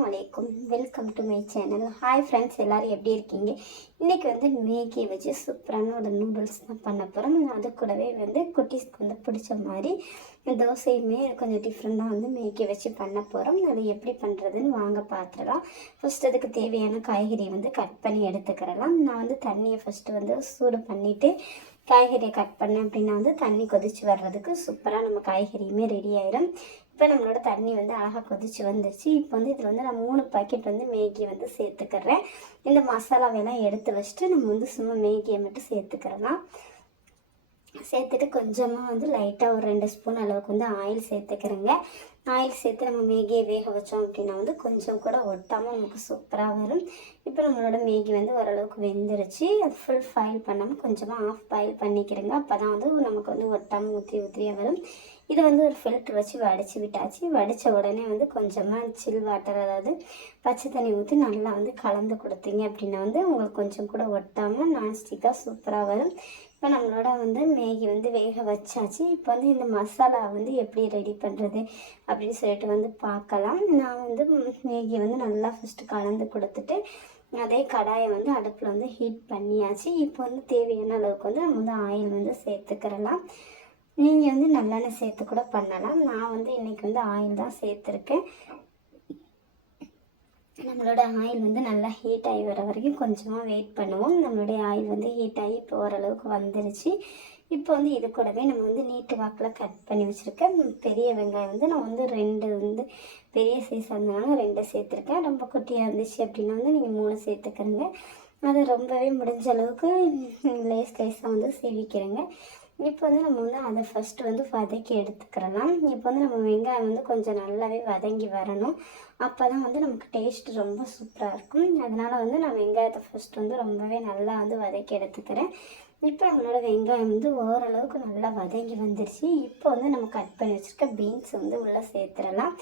வணக்கம், welcome to my channel. Hi friends, எல்லோரும் எப்படி இருக்கீங்க? இன்றைக்கி மேகி வச்சு சூப்பரான ஒரு நூடுல்ஸ் தான் பண்ண போகிறோம். அது கூடவே குட்டீஸ்க்கு பிடிச்ச மாதிரி தோசையுமே கொஞ்சம் டிஃப்ரெண்ட்டாக மேகி வச்சு பண்ண போகிறோம். அது எப்படி பண்ணுறதுன்னு வாங்க பார்த்துடலாம். ஃபஸ்ட் அதுக்கு தேவையான காய்கறி கட் பண்ணி எடுத்துக்கிறலாம். நான் தண்ணியை ஃபஸ்ட்டு சூடு பண்ணிவிட்டு காய்கறியை கட் பண்ணேன் அப்படின்னா தண்ணி கொதித்து வர்றதுக்கு சூப்பராக நம்ம காய்கறியுமே ரெடி ஆயிடும். இப்போ நம்மளோட தண்ணி அழகாக கொதிச்சு வந்துருச்சு. இப்போ இதில் நான் 3 பாக்கெட் மேகி சேர்த்துக்கிறேன். இந்த மசாலாவெல்லாம் எடுத்து வச்சுட்டு நம்ம சும்மா மேகியை மட்டும் சேர்த்துக்கிறலாம். சேர்த்துட்டு கொஞ்சமாக லைட்டாக ஒரு 2 ஸ்பூன் அளவுக்கு ஆயில் சேர்த்துக்கிறேங்க. ஆயில் சேர்த்து நம்ம மேகியை வேக வச்சோம் அப்படின்னா கொஞ்சம் கூட ஒட்டாமல் நமக்கு சூப்பராக வரும். இப்போ நம்மளோட மேகி ஓரளவுக்கு வெந்துருச்சு. அது ஃபுல் பாயில் பண்ணாமல் கொஞ்சமாக ஆஃப் பாயில் பண்ணிக்கிறேங்க. அப்போ தான் நமக்கு ஒட்டாமல் ஊற்றியாக வரும். இது ஒரு ஃபில்ட்ரு வச்சு வடித்து விட்டாச்சு. வடித்த உடனே கொஞ்சமாக சில் வாட்டர், அதாவது பச்சை தண்ணி ஊற்றி நல்லா கலந்து கொடுத்தீங்க அப்படின்னா உங்களுக்கு கொஞ்சம் கூட ஒட்டாமல் நான்ஸ்டிக்காக சூப்பராக வரும். இப்போ நம்மளோட மேகி வேக வச்சாச்சு. இப்போ இந்த மசாலா எப்படி ரெடி பண்ணுறது அப்படின்னு சொல்லிட்டு பார்க்கலாம். நான் மேகியை நல்லா ஃபஸ்ட்டு கலந்து கொடுத்துட்டு அதே கடாயை அடுப்பில் ஹீட் பண்ணியாச்சு. இப்போ தேவையான அளவுக்கு நம்ம ஆயில் சேர்த்துக்கிறலாம். நீங்கள் நல்லெண்ணெய் சேர்த்து கூட பண்ணலாம். நான் இன்றைக்கி ஆயில் தான் சேர்த்துருக்கேன். நம்மளோட ஆயில் நல்லா ஹீட் ஆகி வர வரைக்கும் கொஞ்சமாக வெயிட் பண்ணுவோம். நம்மளுடைய ஆயில் ஹீட் ஆகி இப்போ ஓரளவுக்கு வந்துருச்சு. இப்போ இது கூடவே நம்ம நீட்டு வாக்கில் கட் பண்ணி வச்சுருக்கேன் பெரிய வெங்காயம் நான் 2 பெரிய சைஸாக இருந்தனால 2 சேர்த்துருக்கேன். ரொம்ப குட்டியாக இருந்துச்சு அப்படின்னா நீங்கள் 3 சேர்த்துக்கிறேங்க. அதை ரொம்பவே முடிஞ்ச அளவுக்கு லேஸாக சீவிக்கிறேங்க. இப்போ நம்ம அதை ஃபஸ்ட்டு வதக்கி எடுத்துக்கிறலாம். இப்போ நம்ம வெங்காயம் கொஞ்சம் நல்லாவே வதங்கி வரணும். அப்போ தான் நமக்கு டேஸ்ட் ரொம்ப சூப்பராக இருக்கும். அதனால் நான் வெங்காயத்தை ஃபஸ்ட்டு ரொம்பவே நல்லா வதக்கி எடுத்துக்கிறேன். இப்போ நம்மளோட வெங்காயம் ஓரளவுக்கு நல்லா வதங்கி வந்துருச்சு. இப்போ நம்ம கட் பண்ணி வச்சுருக்க பீன்ஸ் உள்ளே சேர்த்துடலாம்.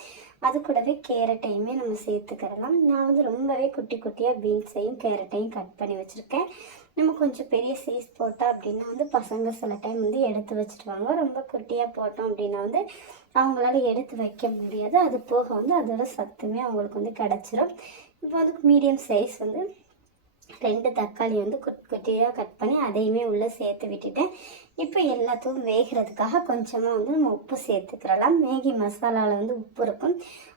அது கூடவே கேரட்டையுமே நம்ம சேர்த்துக்கிறலாம். நான் ரொம்பவே குட்டி குட்டியாக பீன்ஸையும் கேரட்டையும் கட் பண்ணி வச்சுருக்கேன். நம்ம கொஞ்சம் பெரிய சைஸ் போட்டால் அப்படின்னா பசங்க சில டைம் எடுத்து வச்சுருவாங்க. ரொம்ப குட்டியாக போட்டோம் அப்படின்னா அவங்களால எடுத்து வைக்க முடியாது. அது போக அதோட சத்துமே அவங்களுக்கு கிடச்சிரும். இப்போ மீடியம் சைஸ் 2 தக்காளி குட்டியாக கட் பண்ணி அதையுமே உள்ளே சேர்த்து விட்டுட்டேன். இப்போ எல்லாத்துக்கும் வேகிறதுக்காக கொஞ்சமாக நம்ம உப்பு சேர்த்துக்கிறலாம். மேகி மசாலாவில் உப்பு இருக்கும்.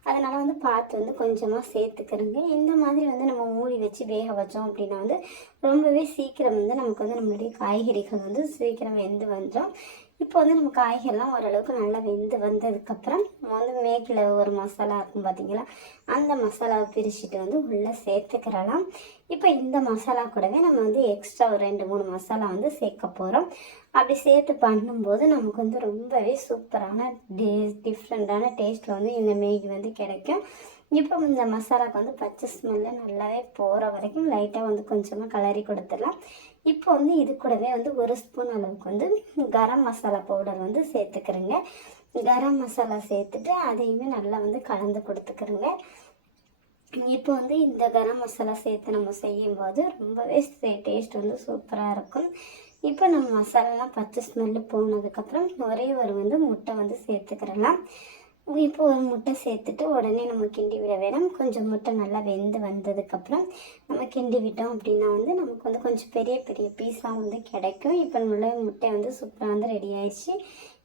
அதனால் பார்த்து கொஞ்சமாக சேர்த்துக்கிறோங்க. இந்த மாதிரி நம்ம மூடி வச்சு வேக வச்சோம் அப்படின்னா ரொம்பவே சீக்கிரம் நமக்கு நம்மளுடைய காய்கறிகள் சீக்கிரம் வெந்து வந்துடும். இப்போ நம்ம காய்கறிலாம் ஓரளவுக்கு நல்லா வெந்து வந்ததுக்கப்புறம் மேகில் ஒரு மசாலா இருக்கும் பார்த்தீங்களா, அந்த மசாலாவை பிரிச்சுட்டு உள்ளே சேர்த்துக்கிறலாம். இப்போ இந்த மசாலா கூடவே நம்ம எக்ஸ்ட்ரா ஒரு 2-3 மசாலா சேர்க்க போகிறோம். அப்படி சேர்த்து பண்ணும்போது நமக்கு ரொம்பவே சூப்பரான டிஃப்ரெண்ட்டான டேஸ்ட்டில் இந்த மேகி கிடைக்கும். இப்போ இந்த மசாலாவுக்கு பச்சை ஸ்மெல்லு நல்லாவே போகிற வரைக்கும் லைட்டாக கொஞ்சமாக கலரி கொடுத்துடலாம். இப்போ இது கூடவே 1 ஸ்பூன் அளவுக்கு கரம் மசாலா பவுடர் சேர்த்துக்கிறேங்க. கரம் மசாலா சேர்த்துட்டு அதையுமே நல்லா கலந்து கொடுத்துக்கிறேங்க. இப்போ இந்த கரம் மசாலா சேர்த்து நம்ம செய்யும்போது ரொம்பவே டேஸ்ட் சூப்பராக இருக்கும். இப்போ நம்ம மசாலாலாம் பச்சை ஸ்மெல்லு போனதுக்கப்புறம் ஒரே ஒரு முட்டை சேர்த்துக்கிறலாம். இப்போ ஒரு முட்டை சேர்த்துட்டு உடனே நம்ம கிண்டி விட வேணும். கொஞ்சம் முட்டை நல்லா வெந்து வந்ததுக்கப்புறம் நம்ம கிண்டி விட்டோம் அப்படின்னா நமக்கு கொஞ்சம் பெரிய பெரிய பீஸாக கிடைக்கும். இப்போ நம்மளோட முட்டை சூப்பராக ரெடி ஆயிடுச்சு.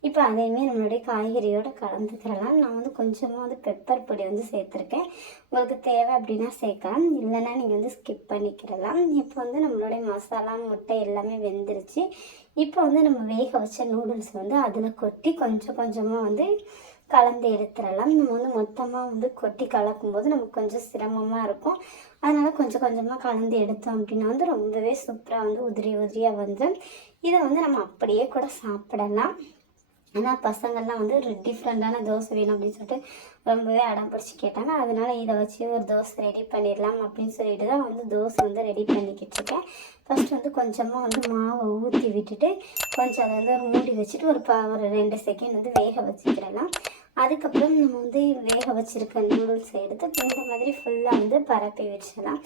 இப்போ அதையுமே நம்மளுடைய காய்கறியோடு கலந்துக்கிறலாம். நான் கொஞ்சமாக பெப்பர் பொடி சேர்த்துருக்கேன். உங்களுக்கு தேவை அப்படின்னா சேர்க்கலாம், இல்லைன்னா நீங்கள் ஸ்கிப் பண்ணிக்கிறலாம். இப்போ நம்மளுடைய மசாலா முட்டை எல்லாமே வெந்துருச்சு. இப்போ நம்ம வேக வச்ச நூடுல்ஸ் அதில் கொட்டி கொஞ்சம் கொஞ்சமாக கலந்து எடுத்துடலாம். நம்ம மொத்தமாக கொட்டி கலக்கும்போது நமக்கு கொஞ்சம் சிரமமாக இருக்கும். அதனால் கொஞ்சம் கொஞ்சமாக கலந்து எடுத்தோம் அப்படின்னா ரொம்பவே சூப்பராக உதிரி உதிரியாக இதை நம்ம அப்படியே கூட சாப்பிடலாம். ஆனால் பசங்கள்லாம் டிஃப்ரெண்ட்டான தோசை வேணும் அப்படின்னு சொல்லிட்டு ரொம்பவே அடம் பிடிச்சி கேட்டாங்க. அதனால் இதை வச்சு ஒரு தோசை ரெடி பண்ணிடலாம் அப்படின்னு சொல்லிட்டு தான் தோசை ரெடி பண்ணிக்கிட்டு இருக்கேன். ஃபஸ்ட்டு வந்து கொஞ்சமாக வந்து மாவை ஊற்றி விட்டுட்டு கொஞ்சம் அதை வந்து ஒரு மூடி வச்சுட்டு ஒரு 2 செகண்ட் வந்து வேக வச்சுக்கிடலாம். அதுக்கப்புறம் நம்ம வந்து வேக வச்சுருக்க நூடுல்ஸ் எடுத்து இந்த மாதிரி ஃபுல்லாக வந்து பரப்பி வச்சிடலாம்.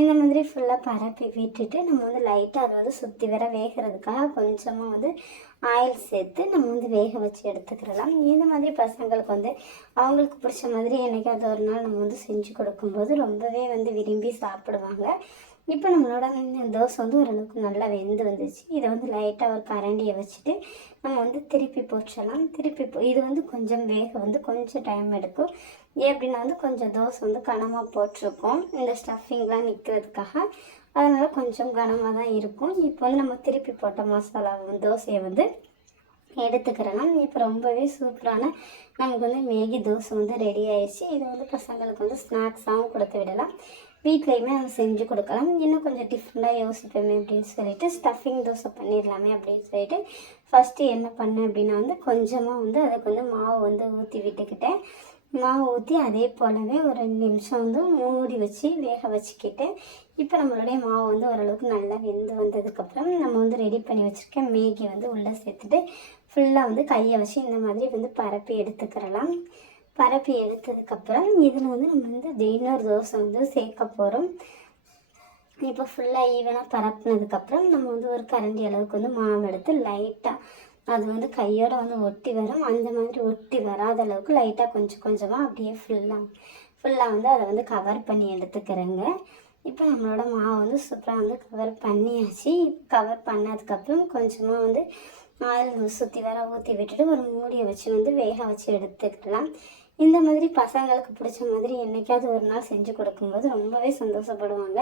இந்த மாதிரி ஃபுல்லாக பரப்பி விட்டுட்டு நம்ம வந்து லைட்டாக அதை வந்து சுற்றி வர வேகிறதுக்காக கொஞ்சமாக வந்து ஆயில் சேர்த்து நம்ம வந்து வேக வச்சு எடுத்துக்கிடலாம். இந்த மாதிரி பசங்களுக்கு வந்து அவங்களுக்கு பிடிச்ச மாதிரி என்றைக்காவது ஒரு நாள் நம்ம வந்து செஞ்சு கொடுக்கும்போது ரொம்பவே வந்து விரும்பி சாப்பிடுவாங்க. இப்போ நம்மளோட தோசை வந்து ஓரளவுக்கு நல்லா வெந்து வந்துச்சு. இதை வந்து லைட்டாக ஒரு கரண்டியை வச்சுட்டு நம்ம வந்து திருப்பி போட்டுடலாம். இது வந்து கொஞ்சம் வேக வந்து கொஞ்சம் டைம் எடுக்கும். ஏன் அப்படின்னா வந்து கொஞ்சம் தோசை வந்து கனமாக போட்டிருக்கோம் இந்த ஸ்டஃபிங்லாம் நிற்கிறதுக்காக. அதனால் கொஞ்சம் கனமாக தான் இருக்கும். இப்போ வந்து நம்ம திருப்பி போட்ட மசாலா தோசையை வந்து எடுத்துக்கிறலாம். இப்போ ரொம்பவே சூப்பரான நமக்கு வந்து மேகி தோசை வந்து ரெடி ஆயிடுச்சு. இதை வந்து பசங்களுக்கு வந்து ஸ்நாக்ஸாகவும் கொடுத்து விடலாம். வீட்லேயுமே நம்ம செஞ்சு கொடுக்கலாம். இன்னும் கொஞ்சம் டிஃப்ரெண்ட்டாக யோசிப்போமே அப்படின்னு சொல்லிட்டு ஸ்டஃபிங் தோசை பண்ணிடலாமே அப்படின்னு சொல்லிட்டு ஃபஸ்ட்டு என்ன பண்ணேன் அப்படின்னா வந்து கொஞ்சமாக வந்து அதுக்கு வந்து மாவு வந்து ஊற்றி விட்டுக்கிட்டேன். மாவு ஊற்றி அதே போலவே ஒரு 2 நிமிஷம் வந்து மூடி வச்சு வேக வச்சுக்கிட்டேன். இப்போ நம்மளுடைய மாவு வந்து ஓரளவுக்கு நல்லா வெந்து வந்ததுக்கப்புறம் நம்ம வந்து ரெடி பண்ணி வச்சுருக்க மேகி வந்து உள்ளே சேர்த்துட்டு ஃபுல்லாக வந்து கையை வச்சு இந்த மாதிரி வந்து பரப்பி எடுத்துக்கிறலாம். பரப்பி எடுத்ததுக்கப்புறம் இதில் வந்து நம்ம வந்து இன்னொரு தோசை வந்து சேர்க்க போகிறோம். இப்போ ஃபுல்லாக ஈவனாக பரப்புனதுக்கப்புறம் நம்ம வந்து ஒரு கரண்டி அளவுக்கு வந்து மாவு எடுத்து லைட்டாக அது வந்து கையோடு வந்து ஒட்டி வரும். அந்த மாதிரி ஒட்டி வராத அளவுக்கு லைட்டாக கொஞ்சம் கொஞ்சமாக அப்படியே ஃபுல்லாக வந்து அதை வந்து கவர் பண்ணி எடுத்துக்கிறேங்க. இப்போ நம்மளோட மாவு வந்து சூப்பராக வந்து கவர் பண்ணியாச்சு. கவர் பண்ணதுக்கப்புறம் கொஞ்சமாக வந்து ஆயில் சுற்றி வர ஊற்றி விட்டுட்டு ஒரு மூடியை வச்சு வந்து வேக வச்சு எடுத்துக்கலாம். இந்த மாதிரி பசங்களுக்கு பிடிச்ச மாதிரி என்றைக்காவது ஒரு நாள் செஞ்சு கொடுக்கும்போது ரொம்பவே சந்தோஷப்படுவாங்க.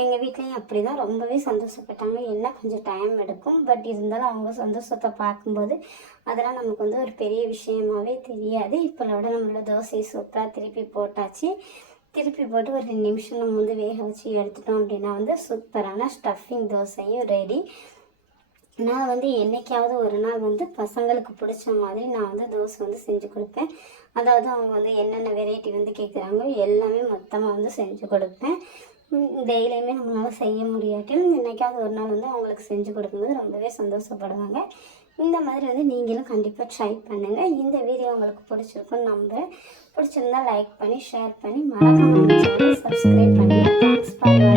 எங்கள் வீட்லேயும் அப்படி தான் ரொம்பவே சந்தோஷப்பட்டாங்க. என்ன கொஞ்சம் டைம் எடுக்கும், பட் இருந்தாலும் அவங்க சந்தோஷத்தை பார்க்கும்போது அதெல்லாம் நமக்கு வந்து ஒரு பெரிய விஷயமாகவே தெரியாது. இப்போலோட நம்மளோட தோசையை சூப்பராக திருப்பி போட்டாச்சு. திருப்பி போட்டு ஒரு 2 நிமிஷம் நம்ம வந்து வேக வச்சு எடுத்துட்டோம் அப்படின்னா வந்து சூப்பரான ஸ்டஃபிங் தோசையும் ரெடி. நான் வந்து என்றைக்காவது ஒரு நாள் வந்து பசங்களுக்கு பிடிச்ச மாதிரி நான் வந்து தோசை வந்து செஞ்சு கொடுப்பேன். அதாவது அவங்க வந்து என்னென்ன வெரைட்டி வந்து கேட்குறாங்களோ எல்லாமே மொத்தமாக வந்து செஞ்சு கொடுப்பேன். டெய்லியுமே நம்மளால் செய்ய முடியாட்டியும் என்றைக்காவது ஒரு நாள் வந்து அவங்களுக்கு செஞ்சு கொடுக்கும்போது ரொம்பவே சந்தோஷப்படுவாங்க. இந்த மாதிரி வந்து நீங்களும் கண்டிப்பாக ட்ரை பண்ணுங்கள். இந்த வீடியோ உங்களுக்கு பிடிச்சிருக்குன்னு நம்புகிறேன். பிடிச்சிருந்தா லைக் பண்ணி ஷேர் பண்ணி மறக்காம சப்ஸ்கிரைப் பண்ணுங்கள். Thanks for